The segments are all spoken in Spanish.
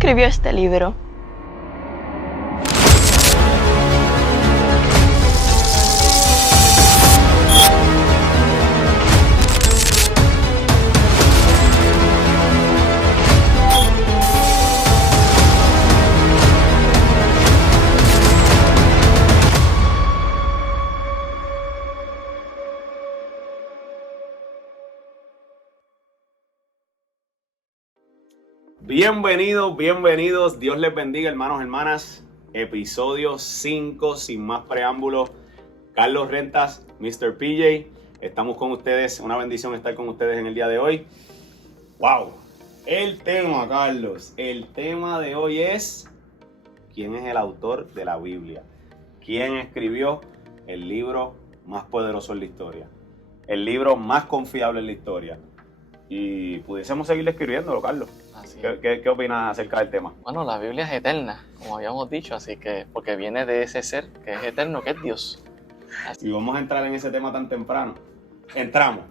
escribió este libro? Bienvenidos, Dios les bendiga, hermanos, hermanas. Episodio 5, sin más preámbulos. Carlos Rentas, Mr. PJ, estamos con ustedes, una bendición estar con ustedes en el día de hoy. ¡Wow! El tema, Carlos, el tema de hoy es: ¿quién es el autor de la Biblia? ¿Quién escribió el libro más poderoso en la historia? El libro más confiable en la historia. Y pudiésemos seguir escribiéndolo, Carlos. ¿Qué opinas acerca del tema? Bueno, la Biblia es eterna, como habíamos dicho, así que porque viene de ese ser que es eterno, que es Dios. Y vamos a entrar en ese tema tan temprano. Entramos.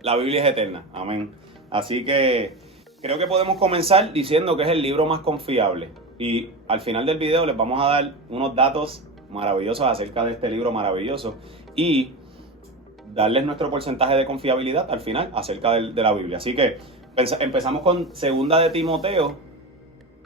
La Biblia es eterna. Amén. Así que creo que podemos comenzar diciendo que es el libro más confiable. Y al final del video les vamos a dar unos datos maravillosos acerca de este libro maravilloso. Y darles nuestro porcentaje de confiabilidad al final acerca de la Biblia. Así que empezamos con 2 de Timoteo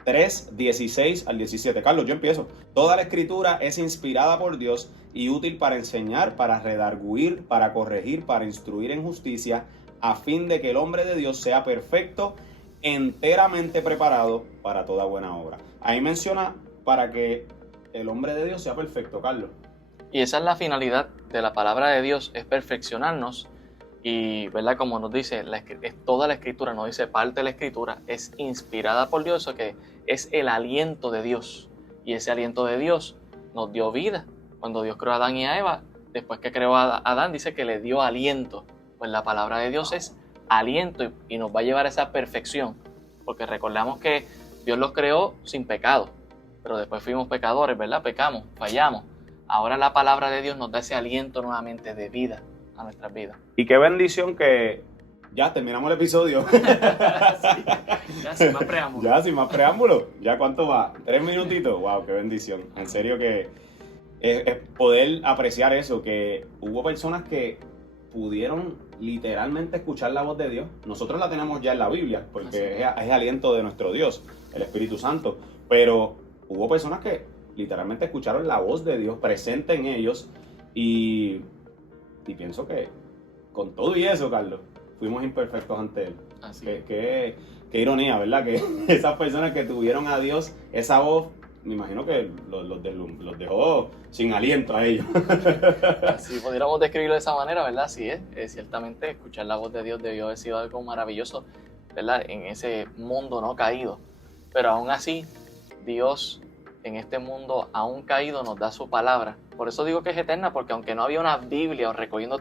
3, 16 al 17. Carlos, yo empiezo. Toda la escritura es inspirada por Dios y útil para enseñar, para redarguir, para corregir, para instruir en justicia, a fin de que el hombre de Dios sea perfecto, enteramente preparado para toda buena obra. Ahí menciona para que el hombre de Dios sea perfecto, Carlos. Y esa es la finalidad de la palabra de Dios, es perfeccionarnos. Y, ¿verdad? Como nos dice, es toda la escritura, no dice parte de la escritura, es inspirada por Dios, eso que es el aliento de Dios. Y ese aliento de Dios nos dio vida. Cuando Dios creó a Adán y a Eva, después que creó a Adán, dice que le dio aliento. Pues la palabra de Dios es aliento y nos va a llevar a esa perfección. Porque recordamos que Dios los creó sin pecado, pero después fuimos pecadores, ¿verdad? Pecamos, fallamos. Ahora la palabra de Dios nos da ese aliento nuevamente de vida a nuestras vidas. Y qué bendición que ya terminamos el episodio. Sí, ya sin más preámbulos. Ya sin más preámbulos. ¿Ya cuánto va? 3 minutitos. Wow, qué bendición. En serio que es poder apreciar eso, que hubo personas que pudieron literalmente escuchar la voz de Dios. Nosotros la tenemos ya en la Biblia, porque es aliento de nuestro Dios, el Espíritu Santo. Pero hubo personas que literalmente escucharon la voz de Dios presente en ellos y pienso que con todo y eso, Carlos, fuimos imperfectos ante Él. Qué ironía, ¿verdad? Que esas personas que tuvieron a Dios, esa voz, me imagino que los dejó sin aliento a ellos. Si pudiéramos describirlo de esa manera, ¿verdad? Sí, ciertamente escuchar la voz de Dios debió haber sido algo maravilloso, ¿verdad? En ese mundo no caído. Pero aún así, Dios en este mundo aún caído nos da su palabra. Por eso digo que es eterna, porque aunque no había una Biblia o recogiendo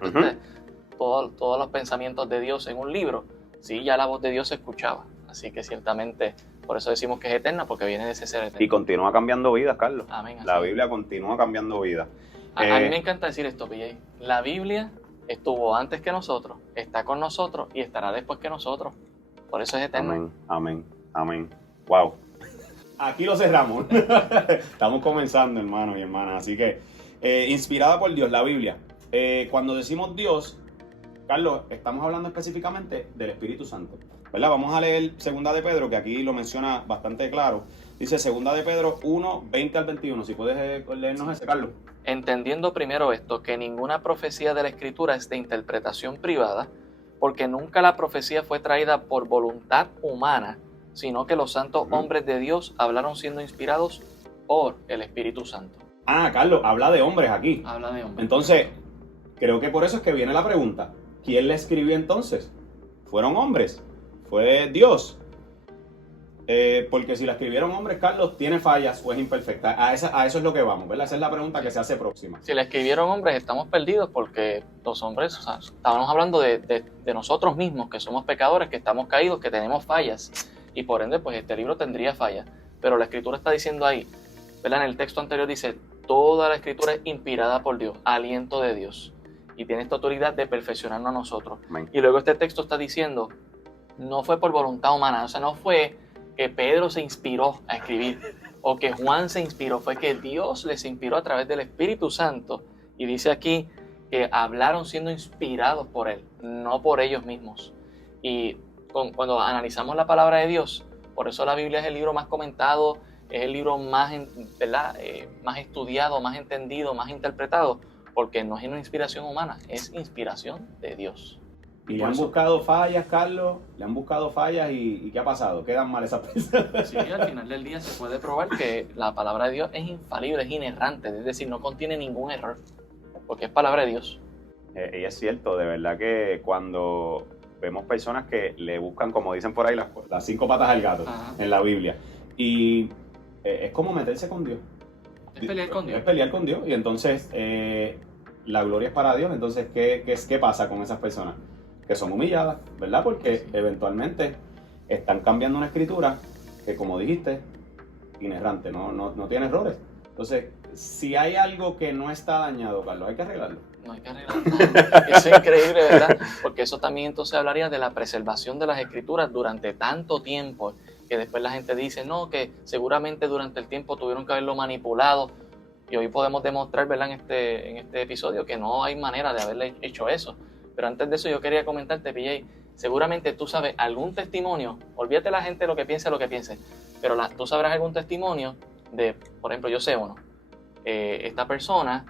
todos los pensamientos de Dios en un libro, sí, ya la voz de Dios se escuchaba. Así que ciertamente, por eso decimos que es eterna, porque viene de ese ser eterno. Y continúa cambiando vidas, Carlos. Amén. La Biblia continúa cambiando vidas. A mí me encanta decir esto, PJ. La Biblia estuvo antes que nosotros, está con nosotros y estará después que nosotros. Por eso es eterna. Amén. Wow. Aquí lo cerramos. Estamos comenzando, hermanos y hermanas. Así que, inspirada por Dios, la Biblia. Cuando decimos Dios, Carlos, estamos hablando específicamente del Espíritu Santo, ¿verdad? Vamos a leer 2 de Pedro, que aquí lo menciona bastante claro. Dice 2 de Pedro 1, 20 al 21. Si puedes leernos ese, Carlos. Entendiendo primero esto, que ninguna profecía de la Escritura es de interpretación privada, porque nunca la profecía fue traída por voluntad humana, sino que los santos hombres de Dios hablaron siendo inspirados por el Espíritu Santo. Carlos, habla de hombres aquí. Habla de hombres. Entonces, creo que por eso es que viene la pregunta. ¿Quién le escribió entonces? ¿Fueron hombres? ¿Fue Dios? Porque si la escribieron hombres, Carlos, ¿tiene fallas o es imperfecta? A eso es lo que vamos, ¿verdad? Esa es la pregunta que se hace próxima. Si la escribieron hombres, estamos perdidos porque los hombres, estábamos hablando de nosotros mismos, que somos pecadores, que estamos caídos, que tenemos fallas. Y por ende, pues este libro tendría fallas. Pero la Escritura está diciendo ahí, ¿verdad? En el texto anterior dice, toda la Escritura es inspirada por Dios, aliento de Dios. Y tiene esta autoridad de perfeccionarnos a nosotros. Amén. Y luego este texto está diciendo, no fue por voluntad humana, o sea, no fue que Pedro se inspiró a escribir o que Juan se inspiró, fue que Dios les inspiró a través del Espíritu Santo. Y dice aquí que hablaron siendo inspirados por Él, no por ellos mismos. Y cuando analizamos la palabra de Dios, por eso la Biblia es el libro más comentado, es el libro más, ¿verdad? Más estudiado, más entendido, más interpretado, porque no es una inspiración humana, es inspiración de Dios. Y le han buscado fallas, Carlos, le han buscado fallas y ¿qué ha pasado? Quedan mal esas personas. Sí, al final del día se puede probar que la palabra de Dios es infalible, es inerrante, es decir, no contiene ningún error, porque es palabra de Dios. Y es cierto, de verdad que cuando vemos personas que le buscan, como dicen por ahí, las 5 patas al gato. Ajá. En la Biblia, y es como meterse con Dios. Es pelear con Dios. Es pelear con Dios, y entonces la gloria es para Dios. Entonces, ¿qué pasa con esas personas? Que son humilladas, ¿verdad? Porque eventualmente están cambiando una escritura que, como dijiste, inerrante, no tiene errores. Entonces, si hay algo que no está dañado, Carlos, hay que arreglarlo. No hay que arreglarlo. Eso es increíble, ¿verdad? Porque eso también entonces hablaría de la preservación de las escrituras durante tanto tiempo, que después la gente dice, no, que seguramente durante el tiempo tuvieron que haberlo manipulado. Y hoy podemos demostrar, ¿verdad? En este episodio que no hay manera de haberle hecho eso. Pero antes de eso yo quería comentarte, PJ, seguramente tú sabes algún testimonio, olvídate la gente lo que piense, pero tú sabrás algún testimonio de, por ejemplo, yo sé uno, esta persona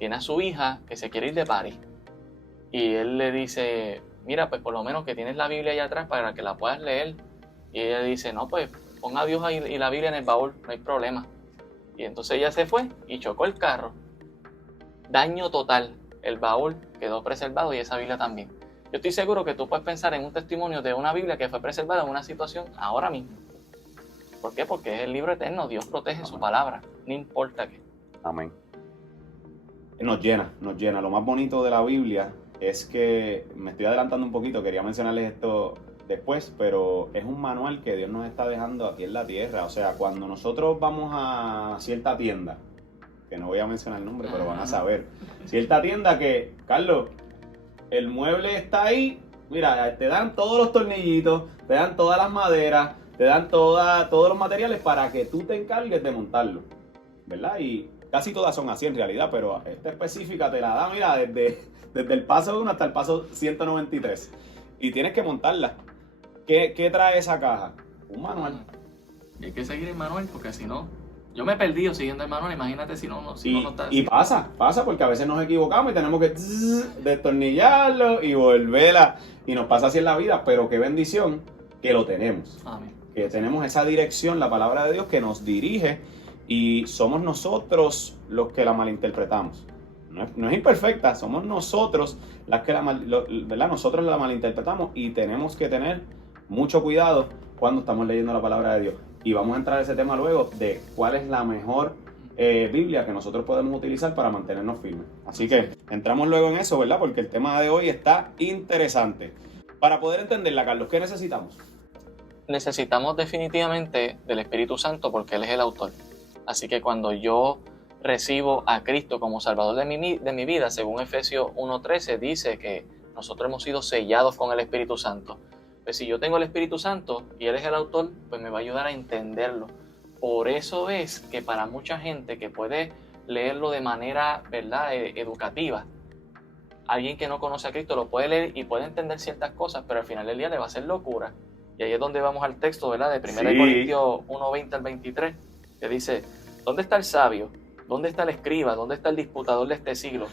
tiene a su hija que se quiere ir de party y él le dice, mira, pues por lo menos que tienes la Biblia allá atrás para que la puedas leer, y ella dice, no, pues pon a Dios ahí y la Biblia en el baúl, no hay problema. Y entonces ella se fue y chocó el carro, daño total. El baúl quedó preservado y esa Biblia también. Yo estoy seguro que tú puedes pensar en un testimonio de una Biblia que fue preservada en una situación ahora mismo. ¿Por qué? Porque es el libro eterno. Dios protege su palabra, no importa qué. Amén. Nos llena. Lo más bonito de la Biblia es que, me estoy adelantando un poquito, quería mencionarles esto después, pero es un manual que Dios nos está dejando aquí en la tierra. O sea, cuando nosotros vamos a cierta tienda, que no voy a mencionar el nombre, pero van a saber. Cierta tienda que, Carlos, el mueble está ahí, mira, te dan todos los tornillitos, te dan todas las maderas, te dan todos los materiales para que tú te encargues de montarlo, ¿verdad? Y casi todas son así en realidad, pero esta específica te la da, mira, desde el paso 1 hasta el paso 193. Y tienes que montarla. ¿Qué trae esa caja? Un manual. Y hay que seguir el manual porque si no... Yo me he perdido siguiendo el manual, imagínate si no está... Y pasa porque a veces nos equivocamos y tenemos que destornillarlo y volverla. Y nos pasa así en la vida, pero qué bendición que lo tenemos. Amén. Que tenemos esa dirección, la palabra de Dios que nos dirige, y somos nosotros los que la malinterpretamos. No es imperfecta, somos nosotros las que ¿verdad? Nosotros la malinterpretamos, y tenemos que tener mucho cuidado cuando estamos leyendo la palabra de Dios. Y vamos a entrar a ese tema luego de cuál es la mejor Biblia que nosotros podemos utilizar para mantenernos firmes. Así que entramos luego en eso, ¿verdad? Porque el tema de hoy está interesante. Para poder entenderla, Carlos, ¿qué necesitamos? Necesitamos definitivamente del Espíritu Santo porque Él es el autor. Así que cuando yo recibo a Cristo como Salvador de mi vida, según Efesios 1:13, dice que nosotros hemos sido sellados con el Espíritu Santo. Pues si yo tengo el Espíritu Santo y Él es el autor, pues me va a ayudar a entenderlo. Por eso es que para mucha gente que puede leerlo de manera, ¿verdad?, educativa, alguien que no conoce a Cristo lo puede leer y puede entender ciertas cosas, pero al final del día le va a hacer locura. Y ahí es donde vamos al texto, ¿verdad?, de 1 Corintios 1:20 al 23, que dice, ¿dónde está el sabio? ¿Dónde está el escriba? ¿Dónde está el disputador de este siglo?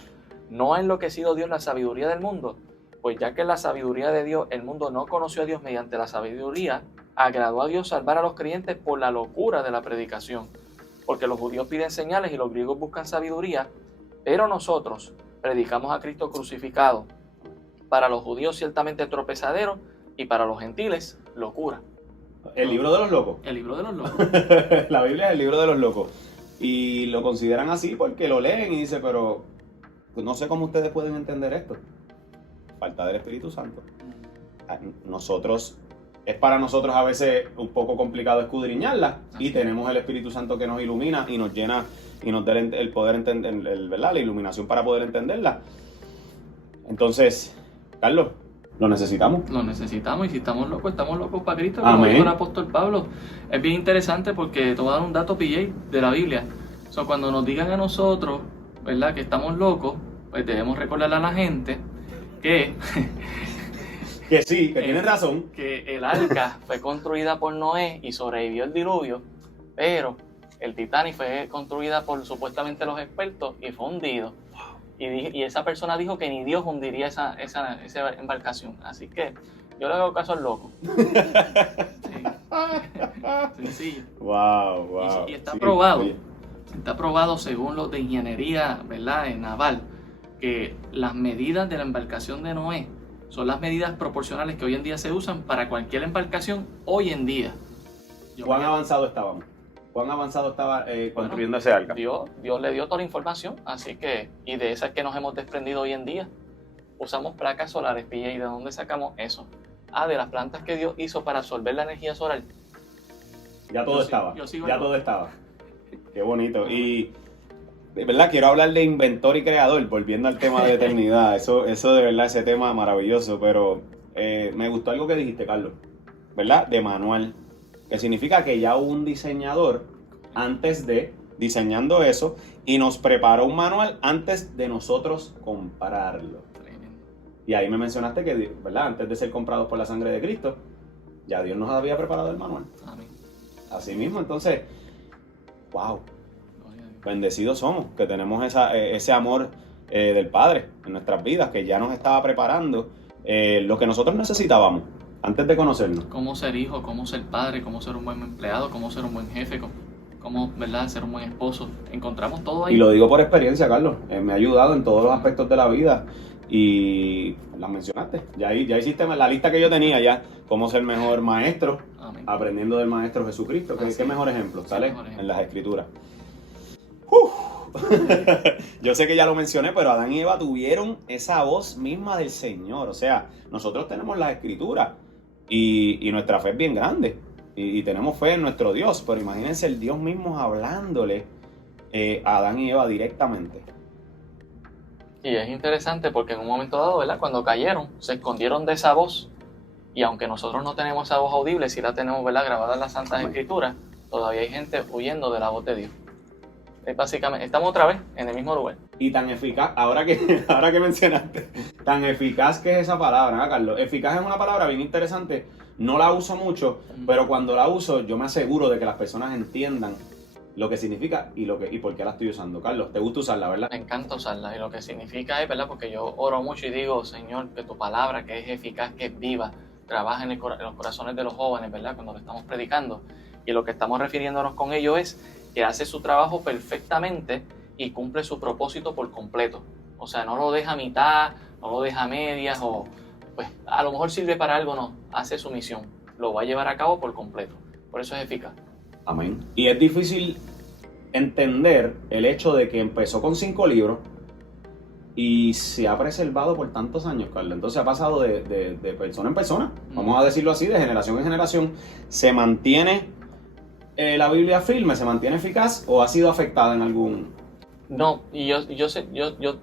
¿No ha enloquecido Dios la sabiduría del mundo? Pues ya que en la sabiduría de Dios el mundo no conoció a Dios mediante la sabiduría, agradó a Dios salvar a los creyentes por la locura de la predicación. Porque los judíos piden señales y los griegos buscan sabiduría, pero nosotros predicamos a Cristo crucificado. Para los judíos ciertamente tropezadero y para los gentiles locura. El libro de los locos. El libro de los locos. La Biblia es el libro de los locos. Y lo consideran así porque lo leen y dicen, pero no sé cómo ustedes pueden entender esto. Falta del Espíritu Santo. Es para nosotros a veces un poco complicado escudriñarla, y tenemos el Espíritu Santo que nos ilumina y nos llena y nos da el poder entender, ¿verdad?, la iluminación para poder entenderla. Entonces, Carlos, Lo necesitamos. Lo necesitamos, y si estamos locos para Cristo, Amén. como dijo el apóstol Pablo. Es bien interesante porque te voy a dar un dato, PJ, de la Biblia. Cuando nos digan a nosotros, ¿verdad?, que estamos locos, pues debemos recordarle a la gente que, Que sí, que tienes razón. que el arca fue construida por Noé y sobrevivió el diluvio, pero el Titanic fue construida por supuestamente los expertos y fue hundido. Y esa persona dijo que ni Dios hundiría esa embarcación. Así que yo le hago caso al loco. Sí. Sencillo. Wow. Y está Sí, probado. oye. Está probado según los de ingeniería, ¿verdad?, naval, que las medidas de la embarcación de Noé son las medidas proporcionales que hoy en día se usan para cualquier embarcación hoy en día. ¿Cuán avanzado estábamos? ¿Cuán avanzado estaba construyendo ese arca? Dios le dio toda la información, así que, y de esas que nos hemos desprendido hoy en día. Usamos placas solares, PJ, ¿y de dónde sacamos eso? De las plantas que Dios hizo para absorber la energía solar. Ya todo estaba. Ya todo estaba. Qué bonito. Y de verdad quiero hablar de inventor y creador, volviendo al tema de eternidad. Eso de verdad, ese tema maravilloso. Pero me gustó algo que dijiste, Carlos, ¿verdad? De manual. Que significa que ya hubo un diseñador antes de diseñando eso y nos preparó un manual antes de nosotros comprarlo. Y ahí me mencionaste que, ¿verdad?, antes de ser comprados por la sangre de Cristo, ya Dios nos había preparado el manual. Amén. Así mismo, entonces, wow, bendecidos somos, que tenemos ese amor del Padre en nuestras vidas, que ya nos estaba preparando lo que nosotros necesitábamos antes de conocernos. Cómo ser hijo, cómo ser padre, cómo ser un buen empleado, cómo ser un buen jefe, cómo, ¿verdad?, ser un buen esposo. Encontramos todo ahí. Y lo digo por experiencia, Carlos, me ha ayudado en todos los aspectos de la vida. Y las mencionaste, ya hiciste la lista que yo tenía ya, cómo ser mejor maestro. Amén. Aprendiendo del Maestro Jesucristo. ¿Qué mejor ejemplo? ¿Sale? Mejor ejemplo. En las Escrituras. Yo sé que ya lo mencioné, pero Adán y Eva tuvieron esa voz misma del Señor. O sea, nosotros tenemos las Escrituras y nuestra fe es bien grande. Y tenemos fe en nuestro Dios. Pero imagínense el Dios mismo hablándole a Adán y Eva directamente. Y es interesante porque en un momento dado, ¿verdad?, cuando cayeron, se escondieron de esa voz. Y aunque nosotros no tenemos esa voz audible, sí la tenemos, ¿verdad?, grabada en las Santas Escrituras, todavía hay gente huyendo de la voz de Dios. Es básicamente, estamos otra vez en el mismo lugar. Y tan eficaz, ahora que mencionaste, tan eficaz que es esa palabra, ¿no, Carlos? Eficaz es una palabra bien interesante, no la uso mucho, pero cuando la uso yo me aseguro de que las personas entiendan lo que significa y por qué la estoy usando. Carlos, ¿te gusta usarla, verdad? Me encanta usarla y lo que significa es, ¿verdad?, porque yo oro mucho y digo, Señor, que tu palabra, que es eficaz, que es viva, trabaja en los corazones de los jóvenes, ¿verdad?, cuando lo estamos predicando. Y lo que estamos refiriéndonos con ello es que hace su trabajo perfectamente y cumple su propósito por completo. O sea, no lo deja a mitad, no lo deja a medias, o pues a lo mejor sirve para algo, no. Hace su misión, lo va a llevar a cabo por completo. Por eso es eficaz. Amén. Y es difícil entender el hecho de que empezó con 5 libros y se ha preservado por tantos años, Carlos. Entonces ha pasado de persona en persona, vamos a decirlo así, de generación en generación. ¿Se mantiene la Biblia firme, se mantiene eficaz o ha sido afectada en algún...? No, y yo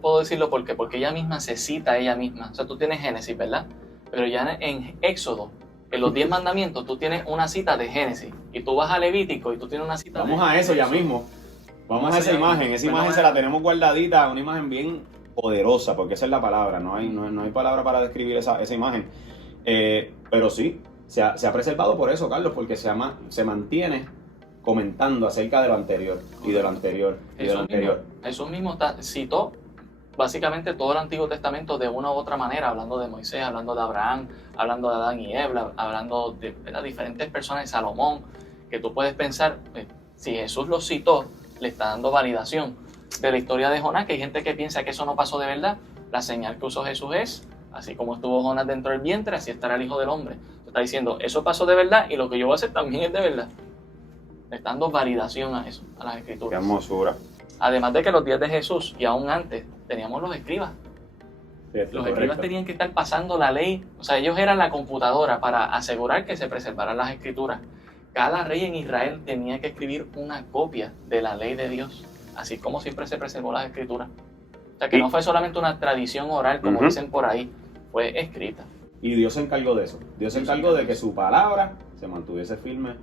puedo decirlo porque ella misma se cita a ella misma. O sea, tú tienes Génesis, ¿verdad? Pero ya en Éxodo, en los 10 mandamientos, tú tienes una cita de Génesis. Y tú vas a Levítico y tú tienes una cita Vamos a eso ya mismo. Vamos a esa imagen. Esa imagen se la tenemos guardadita, una imagen bien poderosa, porque esa es la palabra. No hay palabra para describir esa imagen. Pero sí, se ha preservado por eso, Carlos, porque se mantiene comentando acerca de lo anterior y de lo anterior y de lo anterior. Jesús mismo citó básicamente todo el Antiguo Testamento de una u otra manera, hablando de Moisés, hablando de Abraham, hablando de Adán y Eva, hablando de diferentes personas, de Salomón, que tú puedes pensar, si Jesús los citó, le está dando validación. De la historia de Jonás, que hay gente que piensa que eso no pasó de verdad, la señal que usó Jesús es, así como estuvo Jonás dentro del vientre, así estará el Hijo del Hombre. Está diciendo, eso pasó de verdad y lo que yo voy a hacer también es de verdad. Le está dando validación a eso, a las Escrituras. Qué hermosura. Además de que los días de Jesús, y aún antes, teníamos los escribas. Los escribas tenían que estar pasando la ley, o sea, ellos eran la computadora para asegurar que se preservaran las Escrituras. Cada rey en Israel tenía que escribir una copia de la ley de Dios, así como siempre se preservó las Escrituras. O sea, que no fue solamente una tradición oral, como dicen por ahí, fue escrita. Y Dios se encargó de eso. Dios se encargó de que su palabra se mantuviese firme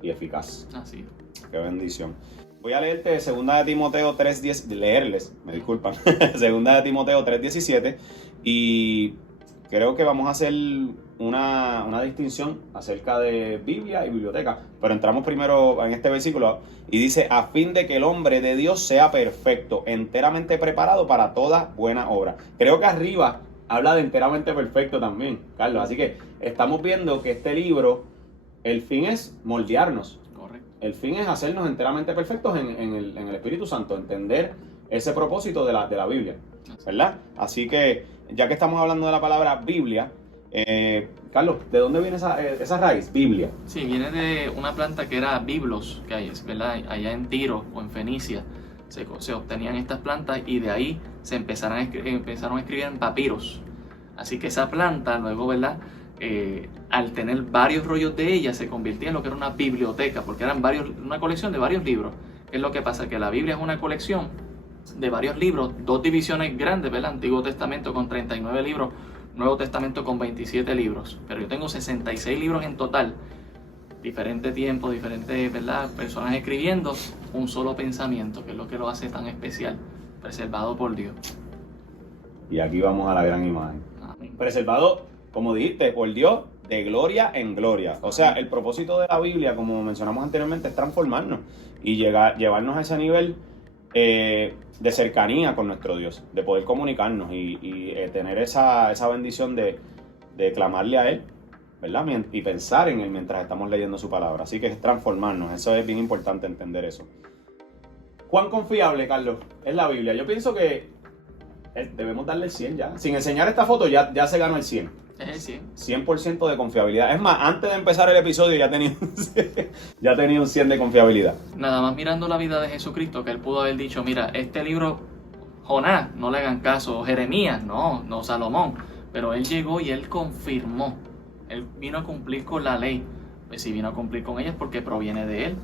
y eficaz. Así. Qué bendición. Voy a leerte 2 de Timoteo 3:10, leerles, me disculpan, 2 de Timoteo 3:17, y creo que vamos a hacer una distinción acerca de Biblia y biblioteca, pero entramos primero en este versículo y dice: a fin de que el hombre de Dios sea perfecto, enteramente preparado para toda buena obra. Creo que arriba habla de enteramente perfecto también, Carlos, así que estamos viendo que este libro, el fin es moldearnos. El fin es hacernos enteramente perfectos en el Espíritu Santo, entender ese propósito de la Biblia, ¿verdad? Así que, ya que estamos hablando de la palabra Biblia, Carlos, ¿de dónde viene esa raíz, Biblia? Sí, viene de una planta que era biblos, que hay, ¿verdad? Allá en Tiro o en Fenicia se obtenían estas plantas y de ahí se empezaron a escribir en papiros. Así que esa planta luego, ¿verdad? Al tener varios rollos de ella, se convirtió en lo que era una biblioteca, porque eran una colección de varios libros. ¿Qué es lo que pasa? Que la Biblia es una colección de varios libros, 2 divisiones grandes, ¿verdad? Antiguo Testamento con 39 libros, Nuevo Testamento con 27 libros, pero yo tengo 66 libros en total, diferentes tiempos, diferentes, ¿verdad?, personas escribiendo un solo pensamiento, que es lo que lo hace tan especial, preservado por Dios. Y aquí vamos a la gran imagen. Amén. Preservado, como dijiste, por Dios, de gloria en gloria. O sea, el propósito de la Biblia, como mencionamos anteriormente, es transformarnos y llevarnos a ese nivel de cercanía con nuestro Dios, de poder comunicarnos y tener esa bendición de clamarle a Él, ¿verdad? Y pensar en Él mientras estamos leyendo su palabra. Así que es transformarnos, eso es bien importante entender eso. ¿Cuán confiable, Carlos, es la Biblia? Yo pienso que debemos darle el 100 ya. Sin enseñar esta foto ya se ganó el 100. Es el 100% de confiabilidad. Es más, antes de empezar el episodio ya tenía un 100 de confiabilidad. Nada más mirando la vida de Jesucristo, que él pudo haber dicho, mira, este libro, Jonás, no le hagan caso, Jeremías, no Salomón, pero él llegó y él confirmó, él vino a cumplir con la ley. Pues si vino a cumplir con ella es porque proviene de él,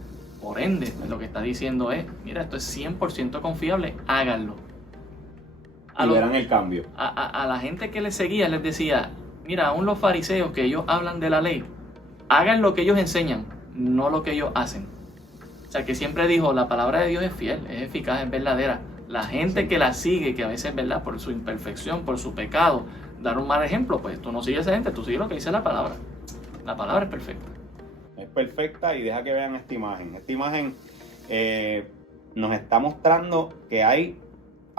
por ende, lo que está diciendo es, mira, esto es 100% confiable, háganlo. Y verán el cambio. A la gente que le seguía les decía, mira, aún los fariseos que ellos hablan de la ley, hagan lo que ellos enseñan, no lo que ellos hacen. O sea, que siempre dijo, la palabra de Dios es fiel, es eficaz, es verdadera. La gente que la sigue, que a veces, ¿verdad?, por su imperfección, por su pecado, dar un mal ejemplo, pues tú no sigues a esa gente, tú sigues lo que dice la palabra. La palabra es perfecta. Es perfecta y deja que vean esta imagen. Esta imagen nos está mostrando que hay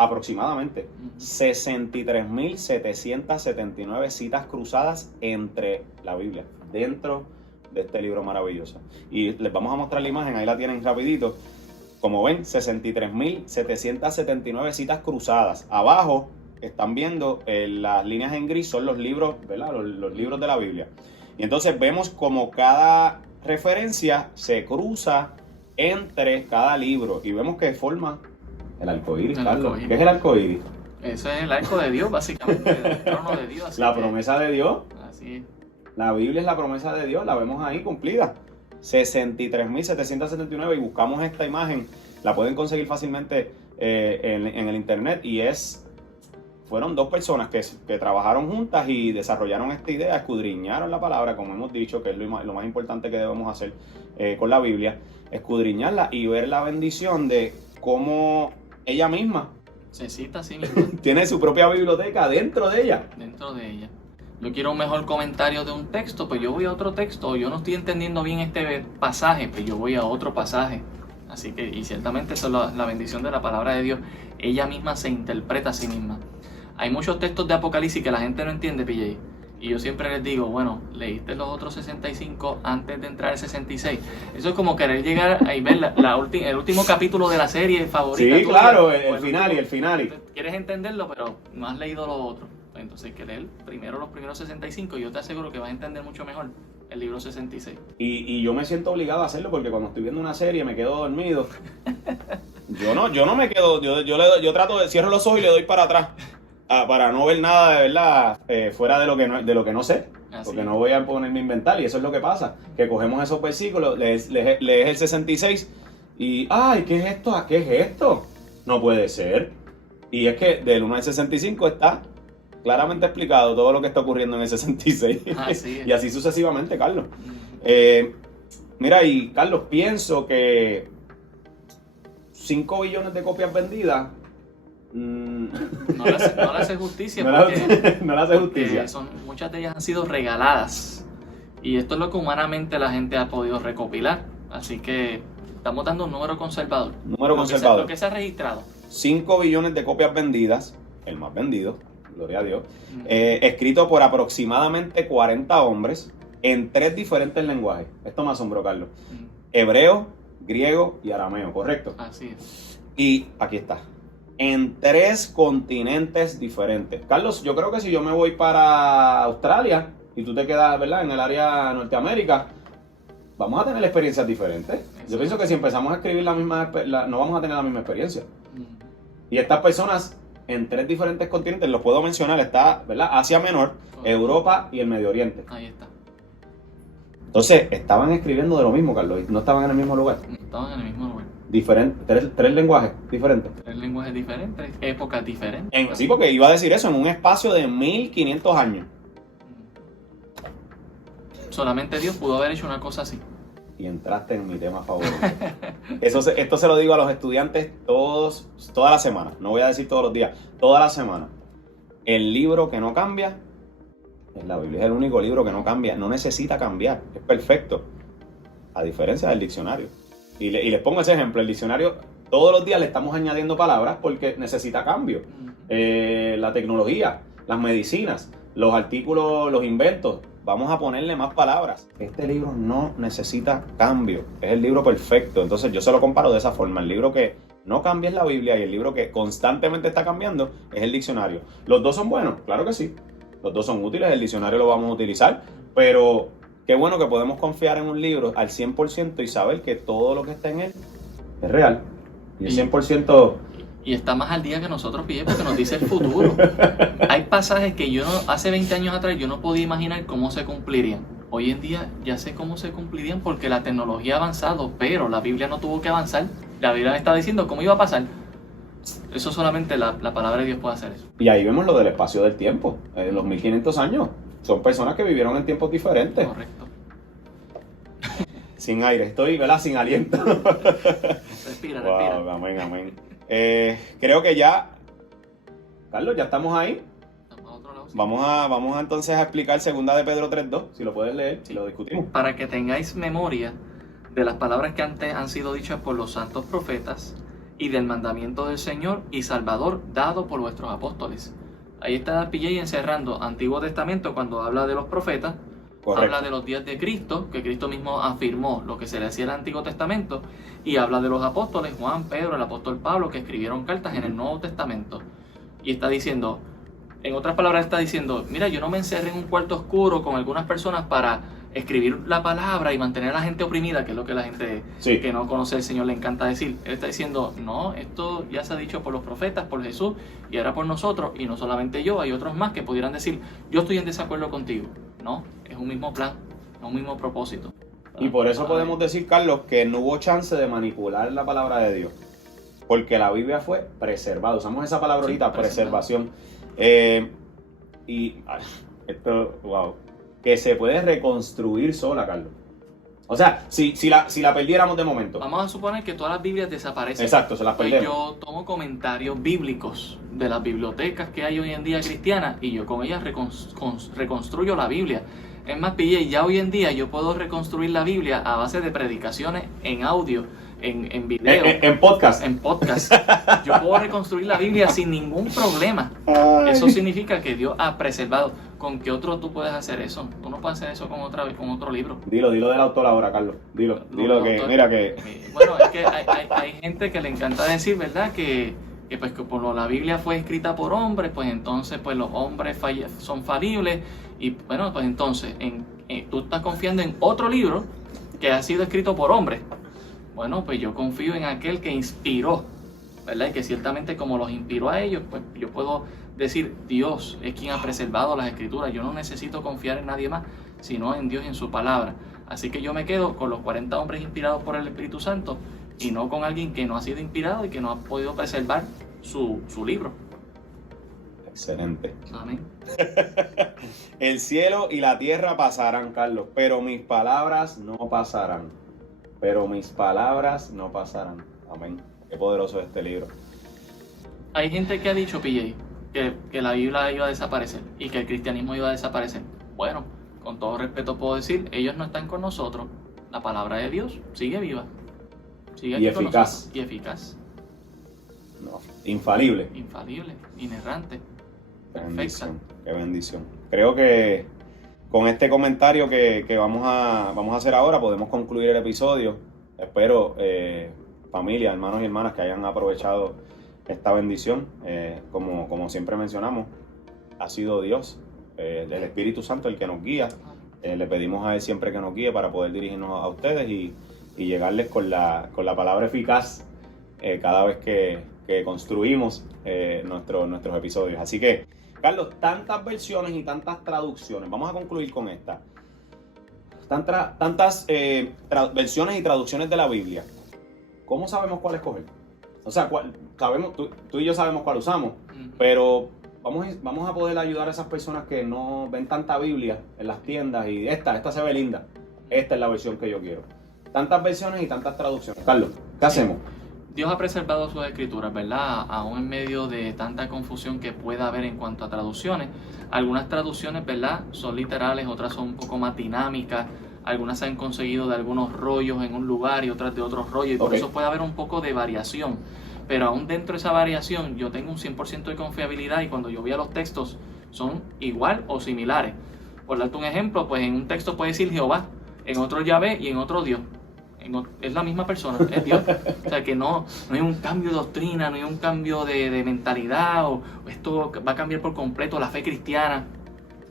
aproximadamente 63.779 citas cruzadas entre la Biblia, dentro de este libro maravilloso. Y les vamos a mostrar la imagen, ahí la tienen rapidito. Como ven, 63.779 citas cruzadas. Abajo están viendo las líneas en gris, son los libros, ¿verdad? Los libros de la Biblia. Y entonces vemos como cada referencia se cruza entre cada libro y vemos que forma el arcoíris, Carlos. ¿Qué es el arcoíris? Ese es el arco de Dios, básicamente, el trono de Dios. La promesa de Dios. Así es. La Biblia es la promesa de Dios, la vemos ahí cumplida. 63.779 y buscamos esta imagen, la pueden conseguir fácilmente en el internet y fueron 2 personas que trabajaron juntas y desarrollaron esta idea, escudriñaron la palabra, como hemos dicho, que es lo más importante que debemos hacer con la Biblia, escudriñarla y ver la bendición de cómo ella misma se cita a sí misma. Tiene su propia biblioteca dentro de ella. Dentro de ella. Yo quiero un mejor comentario de un texto, pues yo voy a otro texto. Yo no estoy entendiendo bien este pasaje, pues yo voy a otro pasaje. Así que, y ciertamente eso es la bendición de la palabra de Dios. Ella misma se interpreta a sí misma. Hay muchos textos de Apocalipsis que la gente no entiende, PJ. Y yo siempre les digo, bueno, ¿leíste los otros 65 antes de entrar al 66? Eso es como querer llegar y ver el último capítulo de la serie favorita. Sí, claro, el final. Quieres entenderlo, pero no has leído los otros. Entonces hay que leer primero los primeros 65 y yo te aseguro que vas a entender mucho mejor el libro 66. Y yo me siento obligado a hacerlo porque cuando estoy viendo una serie me quedo dormido. Yo no me quedo, yo trato de cierro los ojos y le doy para atrás. Para no ver nada de verdad fuera de lo que no sé. Así. Porque no voy a ponerme a inventar y eso es lo que pasa, que cogemos esos versículos, lees el 66 y ¡ay! ¿Qué es esto? ¿Qué es esto? No puede ser. Y es que del 1 al 65 está claramente explicado todo lo que está ocurriendo en ese 66. Así es. Y así sucesivamente, Carlos. Ujú. Mira, y Carlos, pienso que 5 billones de copias vendidas No le hace justicia no porque le hace justicia. muchas de ellas han sido regaladas. Y esto es lo que humanamente la gente ha podido recopilar. Así que estamos dando un número conservador. Número conservador. Lo que se ha registrado. 5 billones de copias vendidas, el más vendido, gloria a Dios, Ujú. escrito por aproximadamente 40 hombres en 3 diferentes lenguajes. Esto me asombró, Carlos. Ujú. Hebreo, griego y arameo, ¿correcto? Así es. Y aquí está. En 3 continentes diferentes. Carlos, yo creo que si yo me voy para Australia y tú te quedas, ¿verdad?, en el área Norteamérica, vamos a tener experiencias diferentes. Yo pienso que si empezamos a escribir no vamos a tener la misma experiencia. Ujú. Y estas personas en 3 diferentes continentes, los puedo mencionar, está, ¿verdad?, Asia Menor, Europa y el Medio Oriente. Ahí está. Entonces, estaban escribiendo de lo mismo, Carlos, y no estaban en el mismo lugar. Estaban en el mismo lugar. Tres lenguajes diferentes. 3 lenguajes diferentes, épocas diferentes. Sí, porque iba a decir eso, en un espacio de 1500 años. Solamente Dios pudo haber hecho una cosa así. Y entraste en mi tema favorito. Esto se lo digo a los estudiantes toda la semana. No voy a decir todos los días, toda la semana. El libro que no cambia es la Biblia. Es el único libro que no cambia. No necesita cambiar. Es perfecto. A diferencia del diccionario. Y les pongo ese ejemplo. El diccionario, todos los días le estamos añadiendo palabras porque necesita cambio. Ujú. La tecnología, las medicinas, los artículos, los inventos. Vamos a ponerle más palabras. Este libro no necesita cambio. Es el libro perfecto. Entonces yo se lo comparo de esa forma. El libro que no cambia es la Biblia y el libro que constantemente está cambiando es el diccionario. ¿Los dos son buenos? Claro que sí. Los dos son útiles. El diccionario lo vamos a utilizar. Pero qué bueno que podemos confiar en un libro al 100% y saber que todo lo que está en él es real. Y el 100%... Y está más al día que nosotros, Pille, porque nos dice el futuro. Hay pasajes que hace 20 años atrás yo no podía imaginar cómo se cumplirían. Hoy en día ya sé cómo se cumplirían porque la tecnología ha avanzado, pero la Biblia no tuvo que avanzar. La Biblia me está diciendo cómo iba a pasar. Eso solamente la palabra de Dios puede hacer eso. Y ahí vemos lo del espacio del tiempo. Los 1500 años. Son personas que vivieron en tiempos diferentes. Correcto. Sin aire. Estoy, ¿verdad?, sin aliento. Respira, Wow, respira. amén, amén. Creo que ya, Carlos, ya estamos ahí. Vamos a otro lado, sí. Vamos a entonces a explicar 2 de Pedro 3:2, si lo puedes leer, si lo discutimos. Para que tengáis memoria de las palabras que antes han sido dichas por los santos profetas y del mandamiento del Señor y Salvador dado por vuestros apóstoles. Ahí está PJ encerrando Antiguo Testamento cuando habla de los profetas, Correcto. habla de los días de Cristo, que Cristo mismo afirmó lo que se le hacía al Antiguo Testamento, y habla de los apóstoles, Juan, Pedro, el apóstol Pablo, que escribieron cartas en el Nuevo Testamento. Y está diciendo, en otras palabras está diciendo, mira, yo no me encerré en un cuarto oscuro con algunas personas para escribir la palabra y mantener a la gente oprimida, que es lo que la gente Sí. que no conoce al Señor le encanta decir. Él está diciendo, no, esto ya se ha dicho por los profetas, por Jesús, y ahora por nosotros, y no solamente yo, hay otros más que pudieran decir, yo estoy en desacuerdo contigo. No, es un mismo plan, es un mismo propósito. Y por eso podemos decir, Carlos, que no hubo chance de manipular la palabra de Dios. Porque la Biblia fue preservada. Usamos esa palabra Sí, ahorita, preservada. preservación. Esto, wow. Que se puede reconstruir sola, Carlos. O sea, si la perdiéramos de momento. Vamos a suponer que todas las Biblias desaparecen. Exacto, se las Pues perdemos. yo tomo comentarios bíblicos de las bibliotecas que hay hoy en día cristianas y yo con ellas reconstruyo la Biblia. Es más, PJ, ya hoy en día yo puedo reconstruir la Biblia a base de predicaciones en audio, en video, En podcast. en podcast. Yo puedo reconstruir la Biblia sin ningún problema. Eso significa que Dios ha preservado. ¿Con qué otro tú puedes hacer eso? Tú no puedes hacer eso con otro libro. Dilo del autor ahora, Carlos. Dilo que, Autor. mira que... Bueno, es que hay gente que le encanta decir, ¿verdad? Que pues que por la Biblia fue escrita por hombres, pues entonces pues los hombres son falibles. Y bueno, pues entonces tú estás confiando en otro libro que ha sido escrito por hombres. Bueno, pues yo confío en aquel que inspiró, ¿verdad? Y que ciertamente como los inspiró a ellos, pues yo puedo decir, Dios es quien ha preservado las escrituras. Yo no necesito confiar en nadie más, sino en Dios y en su palabra. Así que yo me quedo con los 40 hombres inspirados por el Espíritu Santo y no con alguien que no ha sido inspirado y que no ha podido preservar su libro. Excelente. Amén. El cielo y la tierra pasarán, Carlos, pero mis palabras no pasarán. Pero mis palabras no pasarán. Amén. Qué poderoso es este libro. Hay gente que ha dicho, PJ, que la Biblia iba a desaparecer y que el cristianismo iba a desaparecer. Bueno, con todo respeto puedo decir, ellos no están con nosotros. La palabra de Dios sigue viva. Sigue aquí con eficaz. nosotros. Y eficaz. No, infalible. Infalible, inerrante. Qué Perfecta. bendición, qué bendición. Creo que con este comentario que vamos a hacer ahora podemos concluir el episodio. Espero, familia, hermanos y hermanas, que hayan aprovechado esta bendición. Como siempre mencionamos, ha sido Dios, el Espíritu Santo, el que nos guía. Le pedimos a Él siempre que nos guíe para poder dirigirnos a ustedes y llegarles con la palabra eficaz cada vez que construimos nuestros episodios. Así que, Carlos, tantas versiones y tantas traducciones. Vamos a concluir con esta. Tantas versiones y traducciones de la Biblia. ¿Cómo sabemos cuál escoger? O sea, tú y yo sabemos cuál usamos, pero vamos a poder ayudar a esas personas que no ven tanta Biblia en las tiendas y esta se ve linda. Esta es la versión que yo quiero. Tantas versiones y tantas traducciones. Carlos, ¿qué hacemos? Dios ha preservado sus escrituras, ¿verdad? Aún en medio de tanta confusión que pueda haber en cuanto a traducciones. Algunas traducciones, ¿verdad?, son literales, otras son un poco más dinámicas. Algunas se han conseguido de algunos rollos en un lugar y otras de otros rollos. Y por eso puede haber un poco de variación. Pero aún dentro de esa variación, yo tengo un 100% de confiabilidad y cuando yo vea los textos son igual o similares. Por darte un ejemplo, pues en un texto puede decir Jehová, en otro Yahvé y en otro Dios. Es la misma persona, es Dios. O sea que no hay un cambio de doctrina, no hay un cambio de mentalidad o esto va a cambiar por completo la fe cristiana.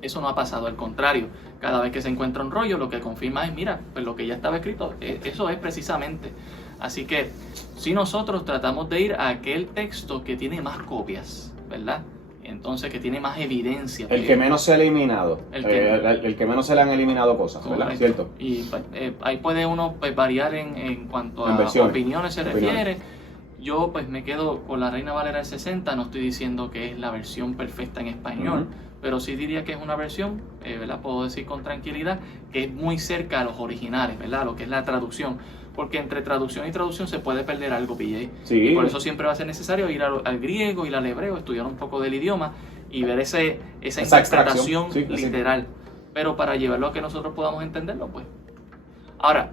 Eso no ha pasado, al contrario. Cada vez que se encuentra un rollo, lo que confirma es, mira, pues lo que ya estaba escrito, eso es precisamente. Así que si nosotros tratamos de ir a aquel texto que tiene más copias, ¿verdad? Entonces, que tiene más evidencia. El que menos se ha eliminado. El que menos se le han eliminado cosas, ¿verdad? ¿Cierto? Y ahí puede uno pues, variar en cuanto a opiniones se refiere. Yo pues me quedo con la Reina Valera del 60, no estoy diciendo que es la versión perfecta en español, pero sí diría que es una versión, ¿verdad? Puedo decir con tranquilidad, que es muy cerca a los originales, ¿verdad? Lo que es la traducción. Porque entre traducción y traducción se puede perder algo, PJ. Sí. Y por eso siempre va a ser necesario ir al griego, ir al hebreo, estudiar un poco del idioma y ver esa interpretación literal. Pero para llevarlo a que nosotros podamos entenderlo, pues. Ahora,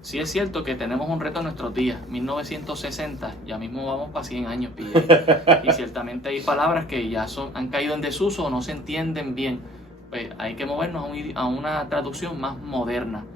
sí es cierto que tenemos un reto en nuestros días. 1960, ya mismo vamos para 100 años, PJ. Y ciertamente hay palabras que ya han caído en desuso o no se entienden bien. Pues hay que movernos a una traducción más moderna.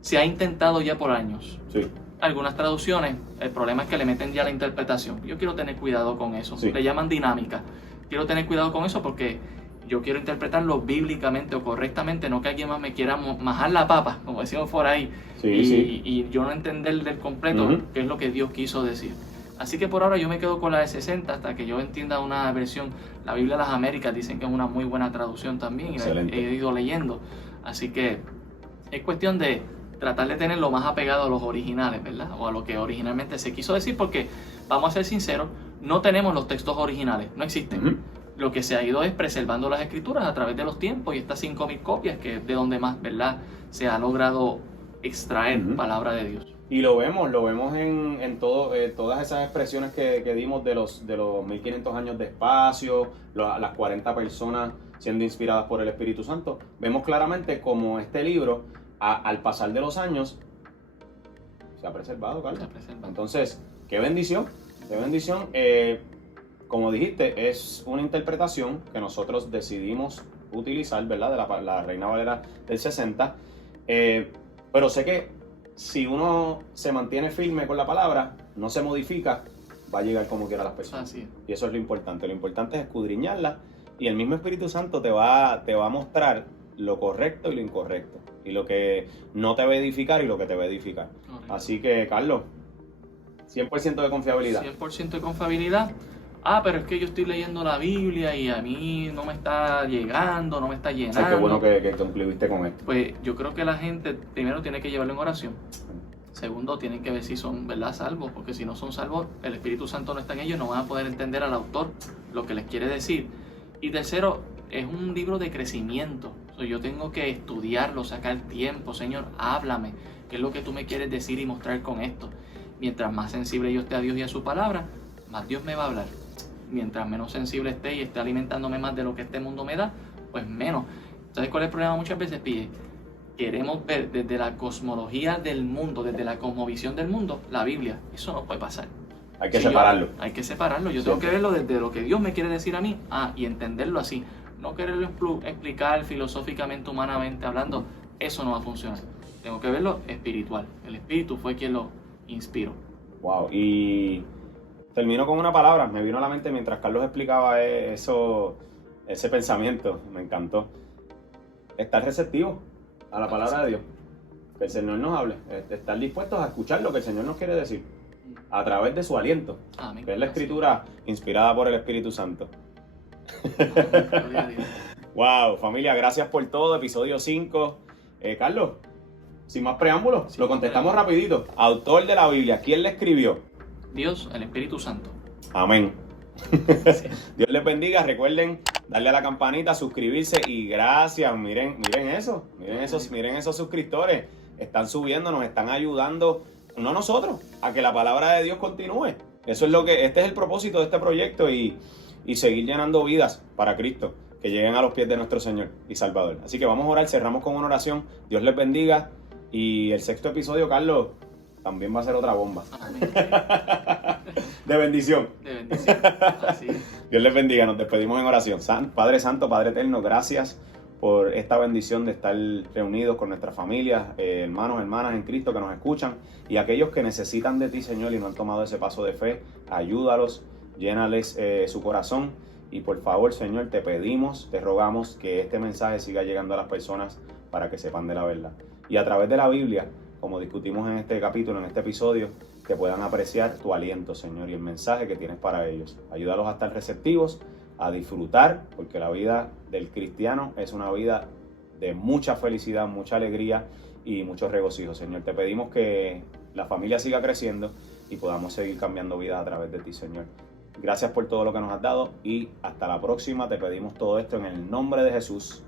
Se ha intentado ya por años. Sí. Algunas traducciones, el problema es que le meten ya la interpretación. Yo quiero tener cuidado con eso. Sí. Le llaman dinámica. Quiero tener cuidado con eso porque yo quiero interpretarlo bíblicamente o correctamente, no que alguien más me quiera majar la papa, como decimos por ahí, y yo no entender del completo qué es lo que Dios quiso decir. Así que por ahora yo me quedo con la de 60 hasta que yo entienda una versión. La Biblia de las Américas dicen que es una muy buena traducción también y la he ido leyendo. Así que es cuestión de tratar de tener lo más apegado a los originales, ¿verdad? O a lo que originalmente se quiso decir, porque, vamos a ser sinceros, no tenemos los textos originales, no existen. Lo que se ha ido es preservando las escrituras a través de los tiempos y estas 5.000 copias, que es de donde más, ¿verdad?, se ha logrado extraer palabra de Dios. Y lo vemos en todas esas expresiones que dimos de los 1500 años de espacio, las 40 personas siendo inspiradas por el Espíritu Santo. Vemos claramente cómo este libro, al pasar de los años, se ha preservado, Carlos. Se ha preservado. Entonces, qué bendición. Como dijiste, es una interpretación que nosotros decidimos utilizar, ¿verdad? De la Reina Valera del 60. Pero sé que si uno se mantiene firme con la palabra, no se modifica, va a llegar como quiera a las personas. Así es. Y eso es lo importante. Lo importante es escudriñarla y el mismo Espíritu Santo te va a mostrar lo correcto y lo incorrecto. Y lo que no te va a edificar y lo que te va a edificar. Correcto. Así que, Carlos, 100% de confiabilidad. 100% de confiabilidad. Pero es que yo estoy leyendo la Biblia y a mí no me está llegando, no me está llenando. Sí, qué bueno que concluiste con esto. Pues yo creo que la gente primero tiene que llevarlo en oración. Segundo, tienen que ver si son, ¿verdad?, salvos, porque si no son salvos, el Espíritu Santo no está en ellos, no van a poder entender al autor lo que les quiere decir. Y tercero, es un libro de crecimiento. Yo tengo que estudiarlo, sacar tiempo. Señor, háblame. ¿Qué es lo que tú me quieres decir y mostrar con esto? Mientras más sensible yo esté a Dios y a su palabra, más Dios me va a hablar. Mientras menos sensible esté y esté alimentándome más de lo que este mundo me da, pues menos. ¿Sabes cuál es el problema muchas veces, Pille? Queremos ver desde la cosmología del mundo, desde la cosmovisión del mundo, la Biblia. Eso no puede pasar. Hay que separarlo. Hay que separarlo. Yo tengo que verlo desde lo que Dios me quiere decir a mí, y entenderlo así. No quererlo explicar filosóficamente, humanamente hablando, eso no va a funcionar. Tengo que verlo espiritual. El Espíritu fue quien lo inspiró. Wow, y termino con una palabra. Me vino a la mente mientras Carlos explicaba ese pensamiento. Me encantó. Estar receptivo a la palabra de Dios. Que el Señor nos hable. Estar dispuestos a escuchar lo que el Señor nos quiere decir a través de su aliento. Amén. Que es la escritura inspirada por el Espíritu Santo. Amén. Wow, familia, gracias por todo. Episodio 5. Carlos, sin más preámbulos, lo contestamos rapidito. Autor de la Biblia, ¿quién le escribió? Dios, el Espíritu Santo. Amén. Dios les bendiga. Recuerden darle a la campanita, suscribirse y gracias. Miren eso. Miren esos suscriptores. Están subiendo, nos están ayudando, no nosotros, a que la palabra de Dios continúe. Eso es este es el propósito de este proyecto y seguir llenando vidas para Cristo, que lleguen a los pies de nuestro Señor y Salvador. Así que vamos a orar, cerramos con una oración. Dios les bendiga. Y el 6º episodio, Carlos, también va a ser otra bomba. Amén. De bendición. De bendición. Así es. Dios les bendiga, nos despedimos en oración. Padre Santo, Padre Eterno, gracias por esta bendición de estar reunidos con nuestras familias, hermanos, hermanas en Cristo que nos escuchan y aquellos que necesitan de ti, Señor, y no han tomado ese paso de fe, ayúdalos, llénales su corazón y por favor, Señor, te pedimos, te rogamos que este mensaje siga llegando a las personas para que sepan de la verdad. Y a través de la Biblia, como discutimos en este capítulo, en este episodio, que puedan apreciar tu aliento, Señor, y el mensaje que tienes para ellos. Ayúdalos a estar receptivos, a disfrutar, porque la vida del cristiano es una vida de mucha felicidad, mucha alegría y mucho regocijo, Señor. Te pedimos que la familia siga creciendo y podamos seguir cambiando vidas a través de ti, Señor. Gracias por todo lo que nos has dado y hasta la próxima. Te pedimos todo esto en el nombre de Jesús.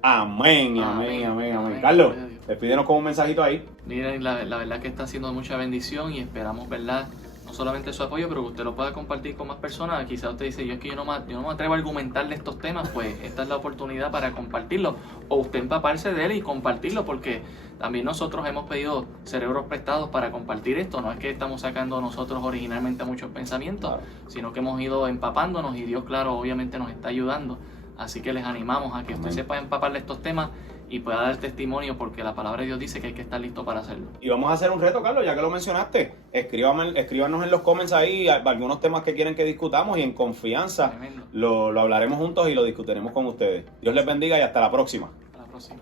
Amén, amén, amén, amén. Carlos, despídenos con un mensajito ahí. Miren, la verdad que está siendo mucha bendición y esperamos, ¿verdad? No solamente su apoyo, pero que usted lo pueda compartir con más personas. Quizás usted dice, yo no me atrevo a argumentar de estos temas, pues esta es la oportunidad para compartirlo. O usted empaparse de él y compartirlo, porque también nosotros hemos pedido cerebros prestados para compartir esto. No es que estamos sacando nosotros originalmente muchos pensamientos, Claro. Sino que hemos ido empapándonos y Dios, claro, obviamente nos está ayudando. Así que les animamos a que usted se pueda empapar de estos temas y pueda dar testimonio, porque la palabra de Dios dice que hay que estar listo para hacerlo. Y vamos a hacer un reto, Carlos, ya que lo mencionaste. Escríbanos en los comments ahí algunos temas que quieren que discutamos y en confianza Tremendo. lo hablaremos juntos y lo discutiremos con ustedes. Dios les bendiga y hasta la próxima. Hasta la próxima.